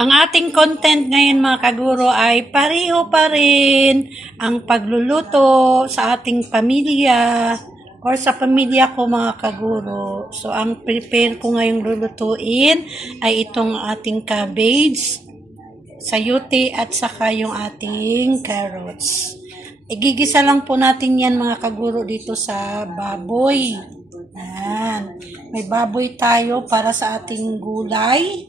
Ang ating content ngayon mga kaguro ay pareho pa rin ang pagluluto sa ating pamilya or sa pamilya ko mga kaguro. So, ang prepare ko ngayong lulutuin ay itong ating cabbage, sayote at saka yung ating carrots. Igigisa lang po natin yan mga kaguro dito sa baboy. Yan. May baboy tayo para sa ating gulay.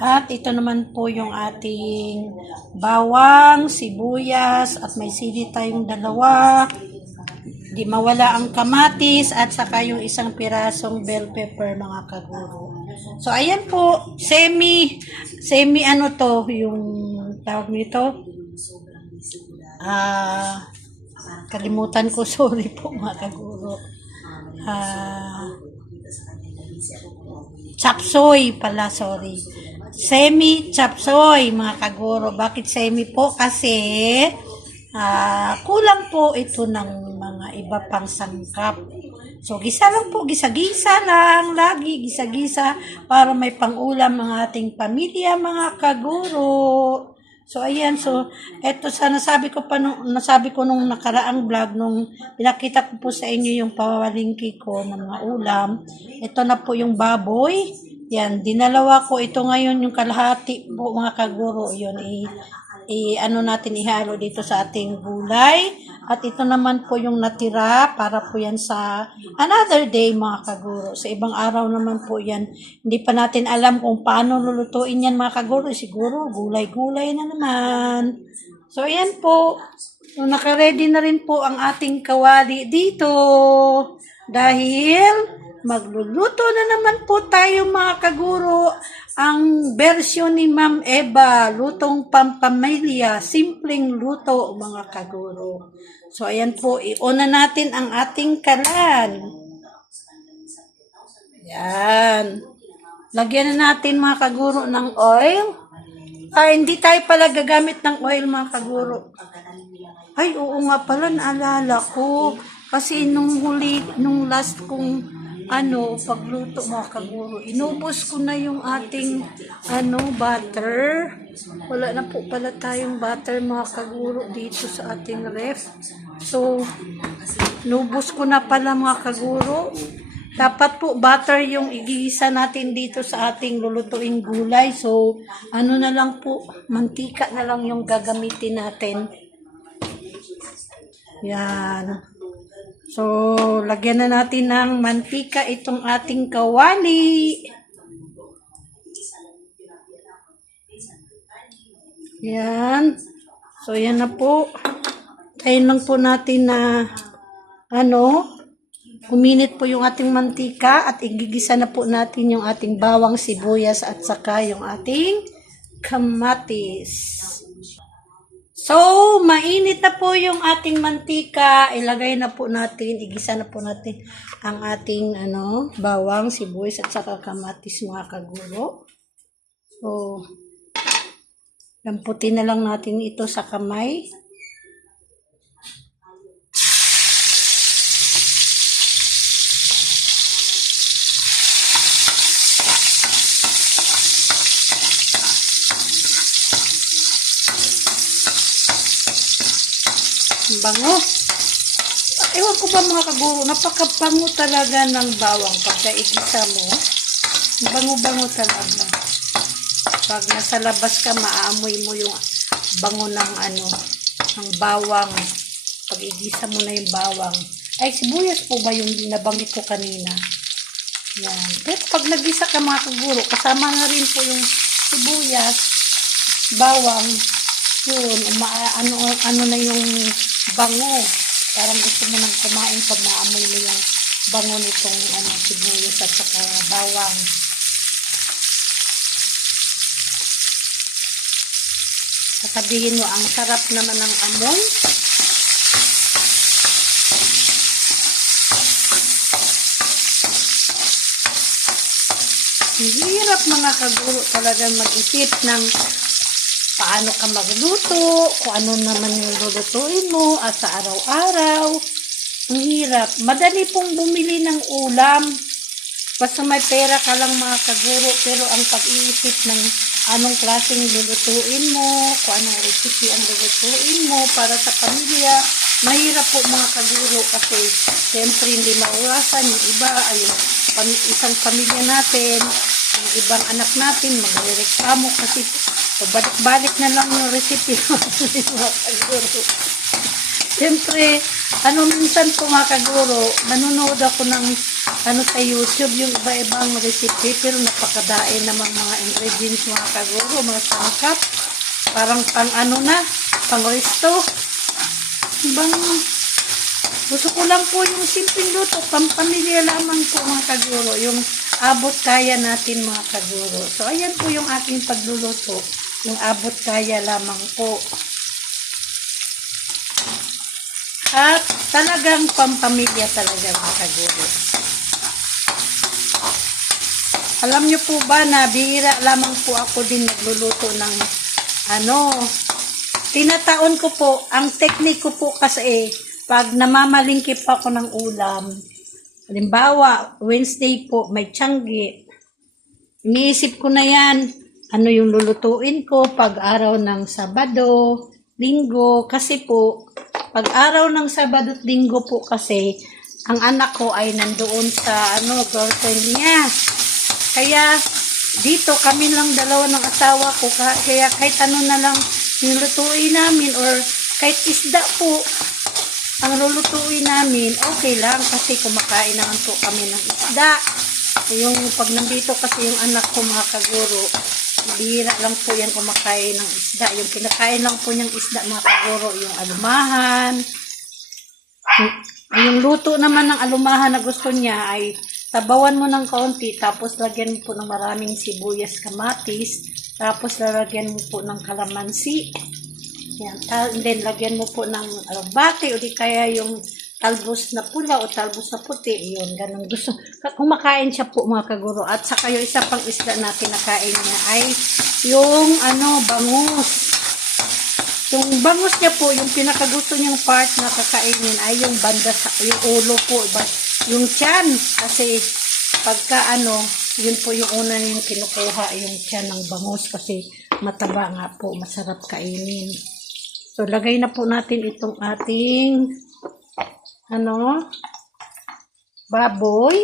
At ito naman po yung ating bawang, sibuyas, at may sili tayong dalawa. Di mawala ang kamatis at saka yung isang pirasong bell pepper mga kaguro. So ayan po, semi ano to, yung tawag nito. Kalimutan ko, sorry po mga kaguro. Chapsoy pala, sorry. Semi chapsoy mga kaguro. Bakit semi po? Kasi kulang po ito ng mga iba pang sangkap. So, gisa lang po, gisa-gisa lang, lagi gisa-gisa para may pangulam ng ating pamilya mga kaguro. So, ayan. So, eto sa nasabi ko nung nakaraang vlog, nung pinakita ko po sa inyo yung pawalingki ko ng mga ulam. Ito na po yung baboy. Yan, dinalawa ko ito ngayon yung kalahati po mga kaguro. Yun, ano natin ihalo dito sa ating gulay. At ito naman po yung natira para po yan sa another day mga kaguro. Sa ibang araw naman po yan. Hindi pa natin alam kung paano lulutuin yan mga kaguro. Siguro gulay-gulay na naman. So ayan po. So, naka-ready na rin po ang ating kawali dito. Dahil magluluto na naman po tayo mga kaguro. Ang version ni Ma'am Eva, lutong pampamilya, simpleng luto mga kaguro. So ayan po, iuna natin ang ating kalan. Yan. Lagyan na natin mga kaguro ng oil. Hindi tayo pala gagamit ng oil mga kaguro. Ay, oo nga pala, naalala ko. Kasi nung last kong pagluto mga kaguro, inubos ko na yung ating, butter. Wala na po pala tayong butter mga kaguro dito sa ating ref. So, inubos ko na pala mga kaguro. Dapat po butter yung igigisa natin dito sa ating lulutuing gulay. So, na lang po, mantika na lang yung gagamitin natin. Yan. So, lagyan na natin ng mantika itong ating kawali. Yan. So, yan na po. Tayin lang po natin na, uminit po yung ating mantika at igigisa na po natin yung ating bawang, sibuyas at saka yung ating kamatis. So, mainit na po yung ating mantika. Ilagay na po natin, igisa na po natin ang ating bawang, sibuyas at saka kamatis mga kaguro. So, lamputin na lang natin ito sa kamay. Bango. Ewan ko ba mga kaguro, napakabango talaga ng bawang pagka igisa mo. Bango-bango talaga. Pag nasa labas ka, maamoy mo yung bango ng ng bawang. Pag igisa mo na yung bawang. Ay, sibuyas po ba yung nabanggit ko kanina? Yan. Pero pag nagisa ka mga kaguro, kasama na rin po yung sibuyas, bawang, yun, ano na yung bango. Parang gusto mo nang kumain pag maamoy mo yung bango nitong sibuyas at saka bawang. Sasabihin mo, ang sarap naman ng amoy. Hirap mga kaguro talaga mag-isip ng paano ka magluto, kung ano naman yung lulutuin mo at sa araw-araw. Ang hirap. Madali pong bumili ng ulam. Basta may pera ka lang mga kaguro, pero ang pag-iisip ng anong klaseng lulutuin mo, kung anong recipe ang lulutuin mo para sa pamilya, mahirap po mga kaguro kasi siyempre hindi mauwasan yung iba ay isang pamilya natin, yung ibang anak natin magrereklamo kasi pabalik-balik na lang yung recipe natin mga kaguro. Siyempre, minsan po mga kaguro, nanonood ako ng sa YouTube, yung iba-ibang recipe, pero napakadain namang mga ingredients mga kaguro, mga sangkap. Parang pang resto. Ibang, gusto ko lang po yung simpleng luto, pampamilya lamang po mga kaguro, yung abot kaya natin mga kaguro. So, ayan po yung aking pagluluto, yung abot kaya lamang po. At talagang pampamilya talaga mga kaguro. Alam nyo po ba na bihira lamang po ako din nagluluto ng tinataon ko po, ang teknik ko po kasi pag namamalingkip ako ng ulam, halimbawa, Wednesday po, may tianggi, iniisip ko na yan, ano yung lulutuin ko pag araw ng Sabado, Linggo, kasi po, pag araw ng Sabado at Linggo po kasi, ang anak ko ay nandoon sa girlfriend niya. Kaya, dito kami lang dalawa ng asawa ko, kaya kahit ano na lang yung lutuin namin or kahit isda po ang lulutuin namin, okay lang kasi kumakain naman po kami ng isda. Yung pag nandito kasi yung anak ko mga kaguro, bihira lang po yan kumakain ng isda. Yung kinakain lang po niyang isda mga kaguro, yung alumahan. Yung luto naman ng alumahan na gusto niya ay sabawan mo ng kaunti, tapos lagyan mo po ng maraming sibuyas, kamatis, tapos lalagyan mo po ng kalamansi. Yan. And then, lagyan mo po ng alubate o di kaya yung talbos na pula o talbos na puti. Yun, ganun. Gusto. Kumakain siya po mga kaguro. At saka yung isa pang isda na kinakain niya ay yung bangus. Yung bangus niya po, yung pinakagusto niyang part na kakainin ay yung banda sa, yung ulo po, yung tiyan. Kasi pagka yun po yung una yung kinukuha, yung tiyan ng bangus kasi mataba nga po, masarap kainin. So, lagay na po natin itong ating baboy.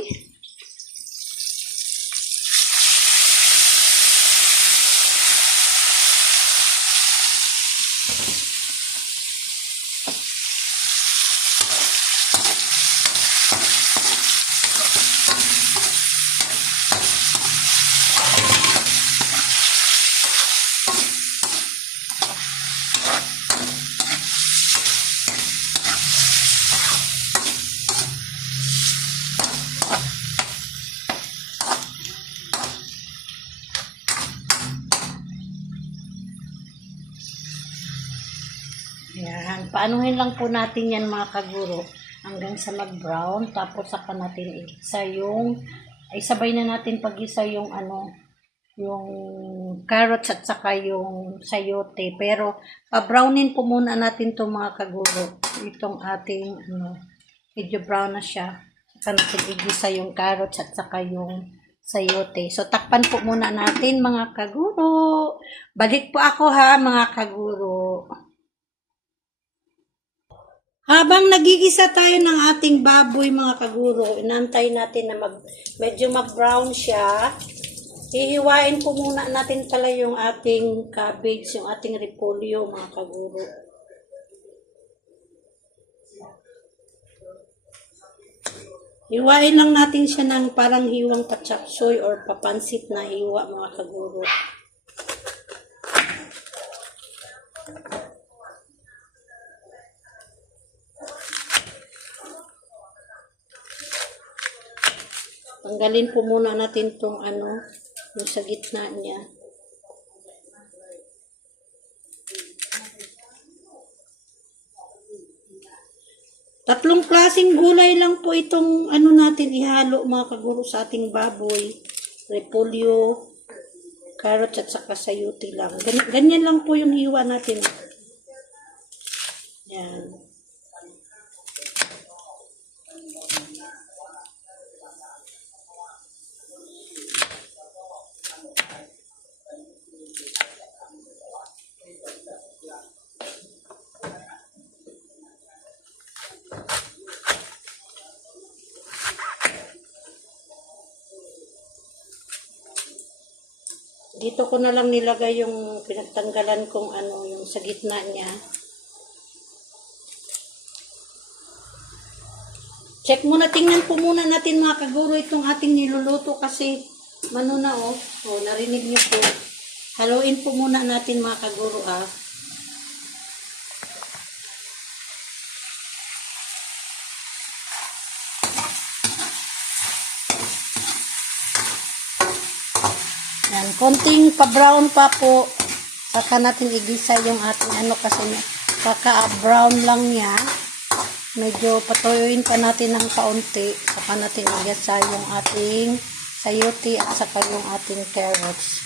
Yan. Paanuhin lang po natin yan mga kaguro hanggang sa mag-brown. Tapos saka natin igisa yung, ay sabay na natin pag-isa yung yung carrots at saka yung sayote. Pero pa-brownin po muna natin itong mga kaguro. Itong ating medyo brown na siya. Saka natin igisa yung carrots at saka yung sayote. So takpan po muna natin mga kaguro. Balik po ako ha mga kaguro. Habang nagigisa tayo ng ating baboy mga kaguro, inantay natin na medyo mag-brown siya. Hihiwain po muna natin pala yung ating cabbage, yung ating repolyo mga kaguro. Hiwain lang natin siya ng parang hiwang patchapsoy or papansit na hiwa mga kaguro. Tanggalin po muna natin itong yung sa gitna niya. Tatlong klaseng gulay lang po itong natin ihalo mga kaguro sa ating baboy. Repolyo, carrot at saka sayote lang. Ganyan lang po yung hiwa natin. Yan. Dito ko na lang nilagay yung pinagtanggalan kong ano, yung sa gitna niya. Check muna, tingnan po muna natin mga kaguro itong ating niluluto kasi ano na oh. Oh, narinig niyo po. Haluin po muna natin mga kaguro ah. Yan, konting pa-brown pa po. Saka natin igisa yung ating ano kasi kaka-brown lang niya. Medyo patuyuin pa natin ng kaunti. Saka natin igisa yung ating sayote at saka yung ating carrots.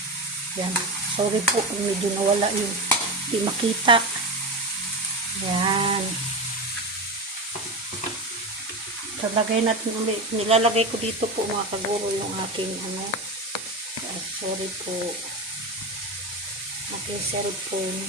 Yan. Sorry po, medyo nawala yung hindi makita. Yan. So, lagay natin ulit. Nilalagay ko dito po mga kaguro yung aking ano. Sorry po. Aking cellphone.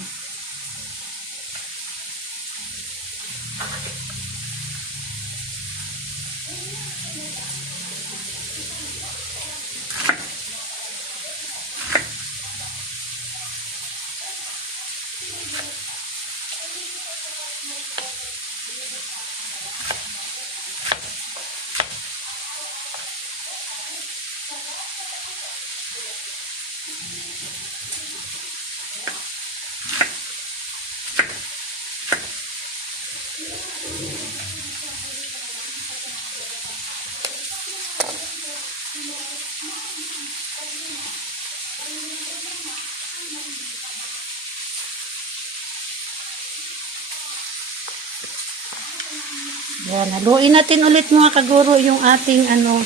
Yan, haluin natin ulit mga kaguro yung ating ano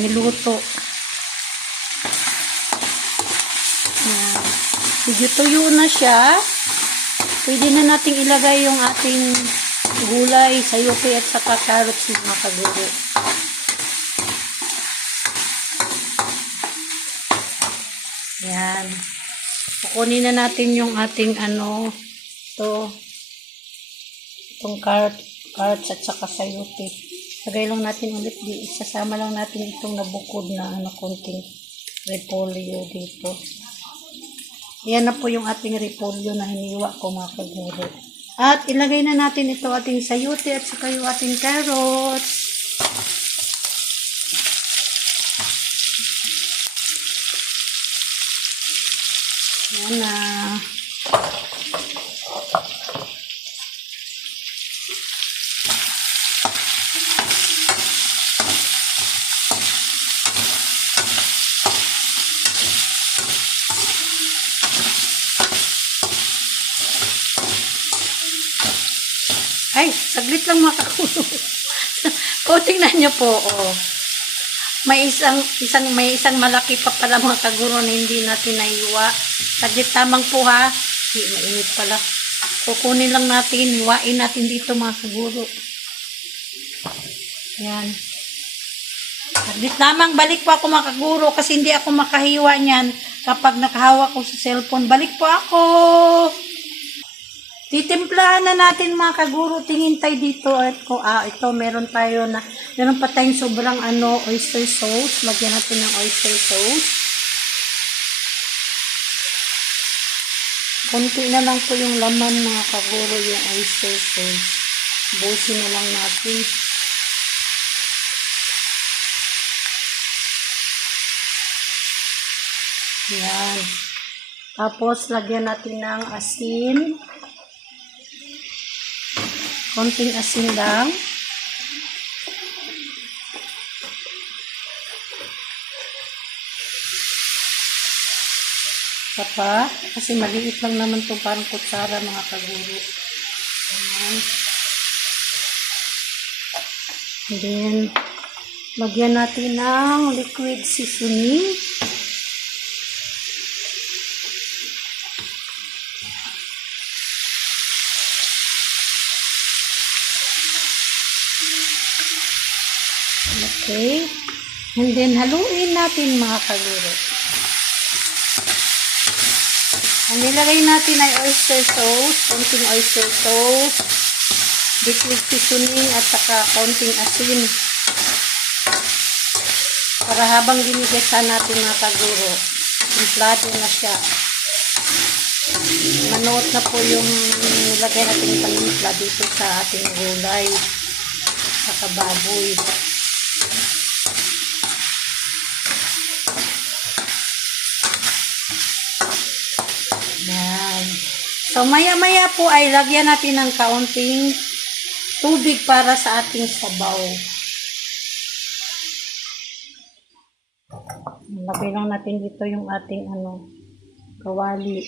niluto. Yan. Medyo tuyo na siya. Pwede na nating ilagay yung ating gulay, sayote at saka carrots mga kaguro. Yan. Kukunin na natin yung ating ano itong carrots at saka sayote. Lagay lang natin ulit, isasama lang natin itong nabukod na ano, konting repolyo dito. Ayan na po yung ating repolyo na hiniwa ko mga kaguro. At ilagay na natin ito ating sayote at saka yung ating carrots. Ayan na. Ay, saglit lang mga kakulo. O, tingnan nyo po, oh. May isang malaki pa pala mga kaguro na hindi natin naiwa. Saglit tamang po ha. Mainit pala. Kukunin lang natin, hiwain natin dito mga kaguro. Yan. Saglit lamang, balik po ako mga kaguro kasi hindi ako makahiwa niyan kapag nakahawak ko sa cellphone. Balik po ako. Titimplahan na natin mga kaguro. Tingin tayo dito at ko ito meron pa tayong sobrang ano oyster sauce. Lagyan natin ng oyster sauce. Konti na lang po yung laman mga kaguro yung oyster sauce. Busin na lang natin. Yan. Tapos lagyan natin ng asin. Konting asin lang. Saka, kasi maliit lang naman ito parang kutsara mga kaguro. Ayan. And then, lagyan natin ng liquid seasoning. Okay. And then, haluin natin mga kaguro. Ang nilagay natin ay oyster sauce, konting oyster sauce, liquid seasoning, at saka konting asin. Para habang ginigisa natin mga kaguro, templado na siya. Manuot na po yung lagay natin panimpla dito sa ating gulay sa kababoy. Yan. So maya-maya po ay lagyan natin ng kaunting tubig para sa ating sabaw. Lagay lang natin dito yung ating kawali.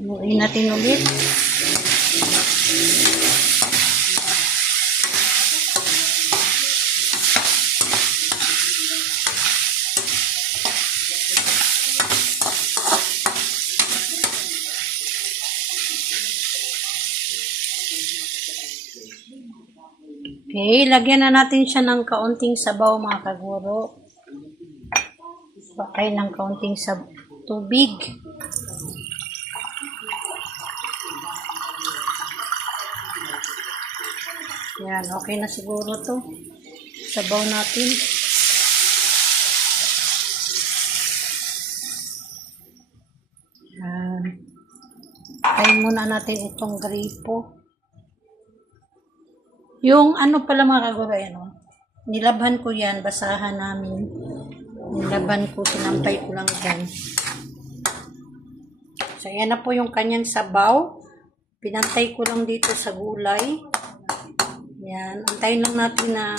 Haluin natin ulit. Okay, lagyan na natin siya ng kaunting sabaw mga kaguro. Bakay ng kaunting tubig. Yan, okay na siguro to. Sabaw natin. Yan. Kain muna natin itong gripo. Yung pala mga kaguro, nilabhan ko yan, basahan namin. Nilabhan ko, sinampay ko lang dyan. So, yan na po yung kanyang sabaw. Pinantay ko lang dito sa gulay. Yan, antayin lang natin na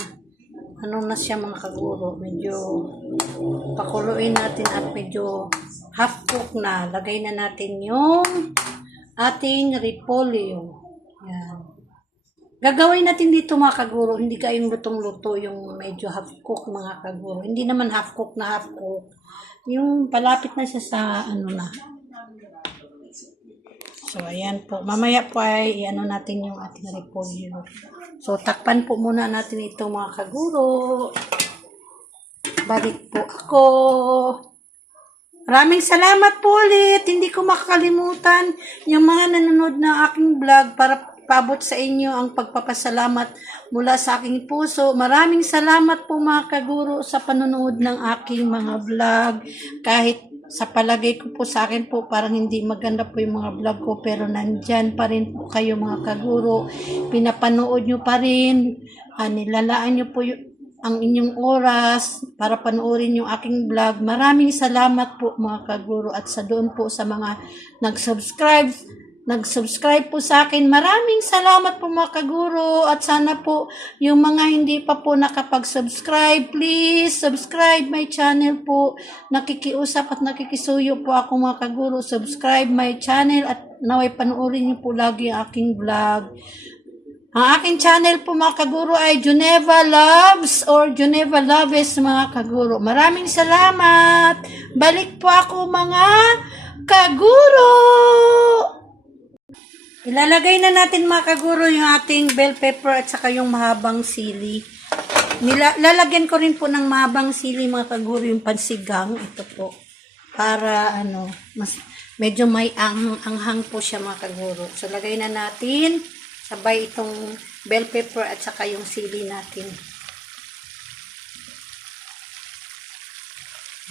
na siya mga kaguro. Medyo pakuluin natin at medyo half cook na. Lagay na natin yung ating repolyo. Yan. Gagawin natin dito mga kaguro, hindi kayong lutong-luto yung medyo half cook mga kaguro. Hindi naman half cook na half cook. Yung palapit na siya sa na. So, ayan po. Mamaya po ay natin yung ating repolyo. So, takpan po muna natin ito mga kaguro. Balik po ako. Maraming salamat po ulit. Hindi ko makakalimutan yung mga nanonood ng aking vlog para paabot sa inyo ang pagpapasalamat mula sa aking puso. Maraming salamat po mga kaguro sa panonood ng aking mga vlog. Kahit sa palagay ko po sa akin po parang hindi maganda po yung mga vlog ko, pero nandyan pa rin po kayo mga kaguro. Pinapanood nyo pa rin. Nilalaan nyo po ang inyong oras para panoorin yung aking vlog. Maraming salamat po mga kaguro, at sa doon po sa mga nag-subscribe po sa akin. Maraming salamat po mga kaguro, at sana po yung mga hindi pa po nakapag-subscribe, please subscribe my channel po. Nakikiusap at nakikisuyo po ako mga kaguro. Subscribe my channel at naway panoorin niyo po lagi ang aking vlog. Ang aking channel po mga kaguro ay Juneva Loves or Juneva Loves mga kaguro. Maraming salamat. Balik po ako mga kaguro. Ilalagay na natin mga kaguro yung ating bell pepper at saka yung mahabang sili. Lalagyan ko rin po ng mahabang sili mga kaguro yung pansigang. Ito po. Para mas medyo may anghang po siya mga kaguro. So lagay na natin sabay itong bell pepper at saka yung sili natin.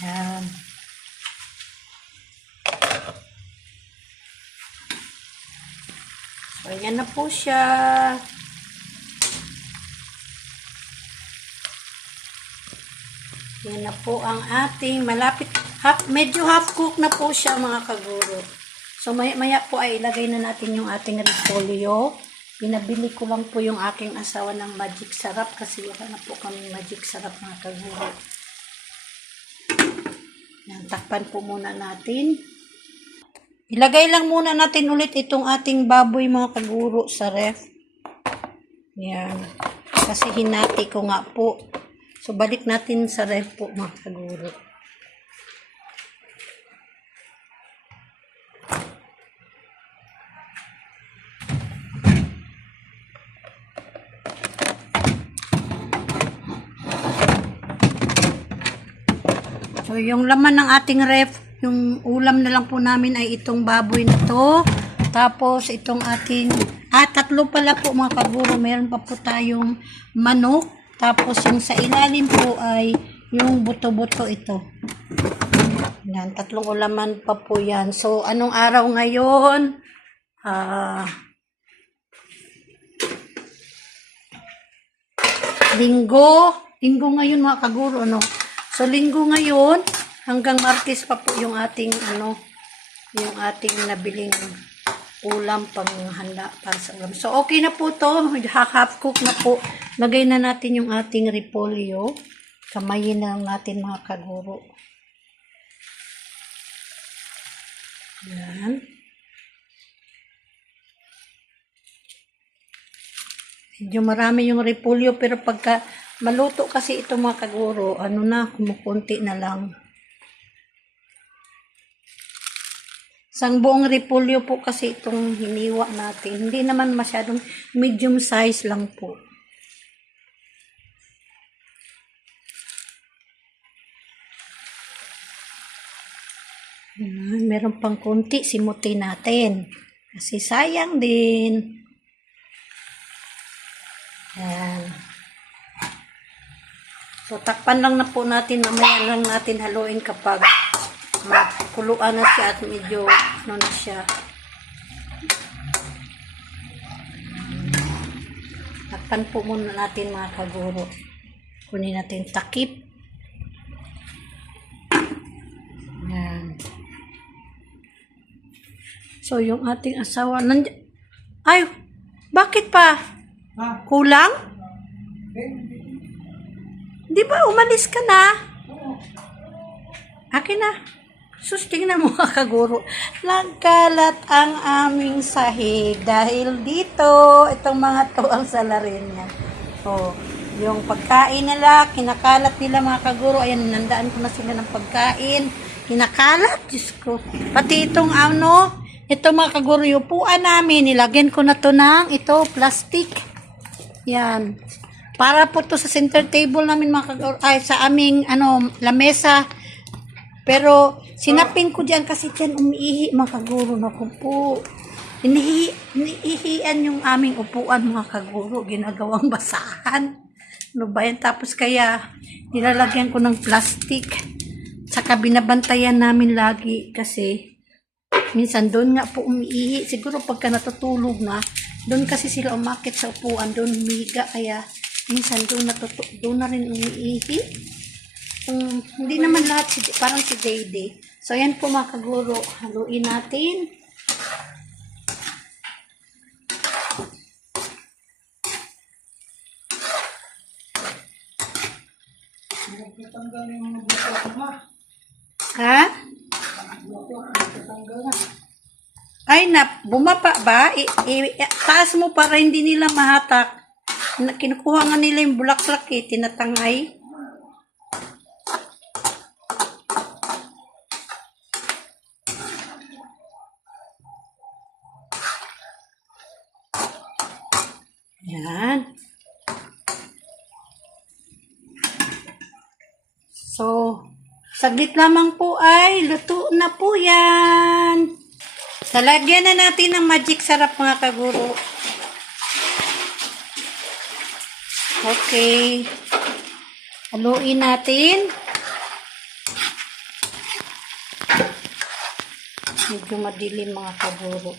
Yan. So, yan na po siya. Yan na po ang ating malapit. Medyo half cook na po siya mga kaguro. So, maya po ay ilagay na natin yung ating repolyo. Pinabili ko lang po yung aking asawa ng magic sarap kasi wala na po kaming magic sarap mga kaguro. Yan, takpan po muna natin. Ilagay lang muna natin ulit itong ating baboy mga kaguro sa ref. Yan. Kasi hinati ko nga po. So, balik natin sa ref po mga kaguro. So, yung laman ng ating ref Yung ulam na lang po namin ay itong baboy na to. Tapos itong ating, tatlo pala po mga kaguro. Meron pa po tayong manok. Tapos yung sa ilalim po ay yung buto-buto ito. Yan, tatlong ulaman pa po yan. So, anong araw ngayon? Linggo ngayon mga kaguro, no? So, linggo ngayon, hanggang Martes pa po yung ating, yung ating nabiling ulam panghanda para sa ulam. So, okay na po to. Half cook na po. Lagay na natin yung ating repolyo. Kamayin na natin mga kaguro. Yan. Medyo marami yung repolyo, pero pagka maluto kasi ito mga kaguro, kumukunti na lang. Isang buong repolyo po kasi itong hiniwa natin. Hindi naman masyadong medium size lang po. Meron pang konti, simutin natin. Kasi sayang din. Yan. So, takpan lang na po natin. Mamaya lang natin haluin kapag makuluan na siya at medyo na siya. Takpan po muna natin mga kaguro. Kunin natin takip. Yan. So, yung ating asawa, ay, bakit pa? Kulang? Di ba umalis ka na? Akin na. Sus, tingnan mo mga kaguro. Nagkalat ang aming sahig dahil dito, itong mga to ang salarin niya. Oh, yung pagkain nila, kinakalat nila mga kaguro. Ayan, nandaan ko na sila ng pagkain. Kinakalat, Diyos ko. Pati itong ito mga kaguro, yung upuan namin, nilagyan ko na to ng plastic. Yan. Para po to sa center table namin mga kaguro, ay sa aming lamesa. Pero sinapin ko diyan kasi diyan umiihi mga kaguro na ko po. Inihihian yung aming upuan mga kaguro, ginagawang basahan. Ano ba yan? Tapos kaya nilalagyan ko ng plastic. Saka binabantayan namin lagi kasi minsan doon nga po umiihi. Siguro pagka natutulog na, doon kasi sila umakit sa upuan, doon umiga. Kaya minsan doon na rin umiihi. Hindi naman lahat, parang si Dayday. So, ayan po mga kaguro. Haluin natin. Ha? Ay, bumaba ba? Taas mo para hindi nila mahatak. Kinukuha nga nila yung bulaklak tinatangay. Yan. So, saglit lamang po ay luto na po yan. Talagyan na natin ng magic sarap mga kaguro. Okay. Haluin natin. Medyo madilim mga kaguro.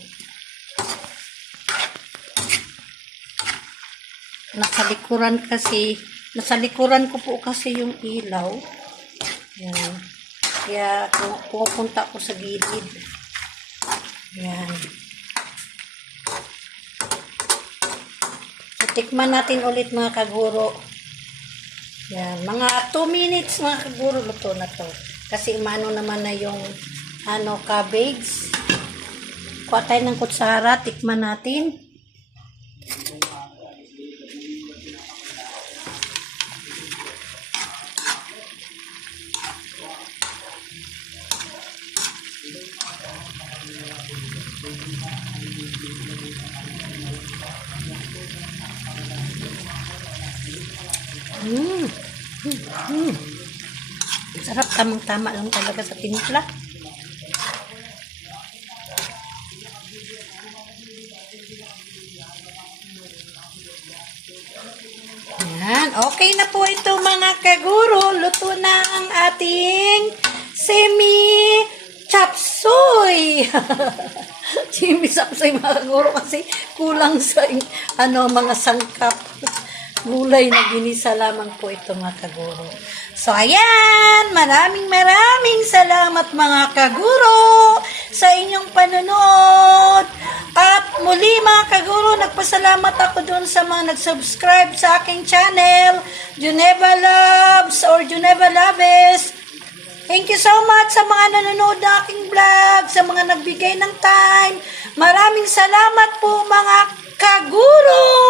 Nasa likuran ko po kasi yung ilaw. Yan. Kaya pupunta ko sa gilid. Yan. So, tikman natin ulit mga kaguro. Yan. Mga 2 minutes mga kaguro luto na to. Kasi umano naman na yung cabbage. Kuha tayo ng kutsara. Tikman natin. Sarap, tamang-tama lang talaga sa timpla. Yan. Okay na po ito mga kaguro. Luto na ang ating semi chapsuy. Semi chapsuy mga kaguro kasi kulang sa mga sangkap. Gulay na ginisa lamang po ito mga kaguro. So ayan, maraming salamat mga kaguro sa inyong panonood. At muli mga kaguro, nagpasalamat ako dun sa mga nag-subscribe sa aking channel, Juneva Loves or Juneva Loves. Thank you so much sa mga nanonood ng aking vlog, sa mga nagbigay ng time. Maraming salamat po mga kaguro!